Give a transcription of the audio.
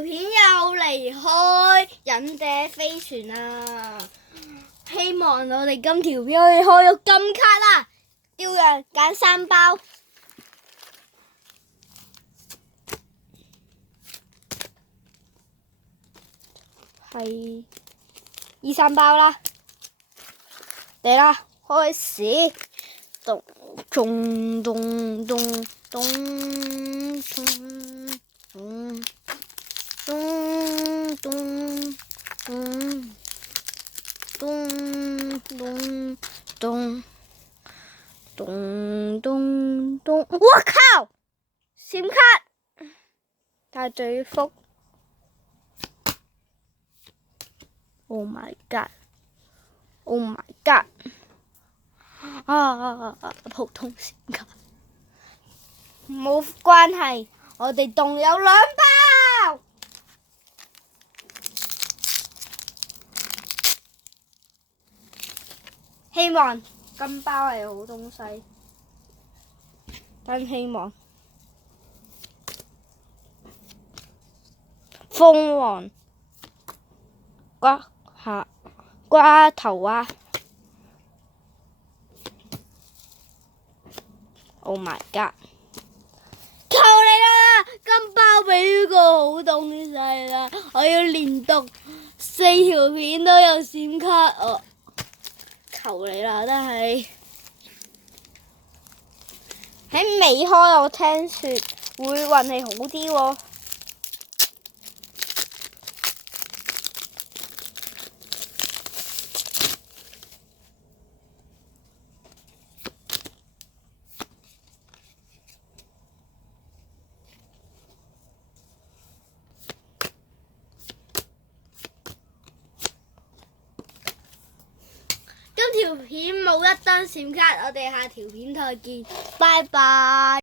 條片又離開忍者飛船啦！希望我哋今條片可以開到金卡啦！丟人揀3包，係2、3包啦！嚟啦，開始！咚咚咚咚咚咚咚咚咚咚咚咚咚咚咚咚！我靠！閃卡大嘴福 ！Oh my god！Oh my god！普通閃卡冇關係，我哋仲有2包。希望金包係好東西，真希望。鳳凰瓜頭啊 ！Oh my god！ 求你啦，金包俾個好東西啦！我要連續4條片都有閃卡哦！求你啦，真係喺未開，我聽說會運氣好啲喎。今條片冇1張閃卡，我哋下條片再見，拜拜。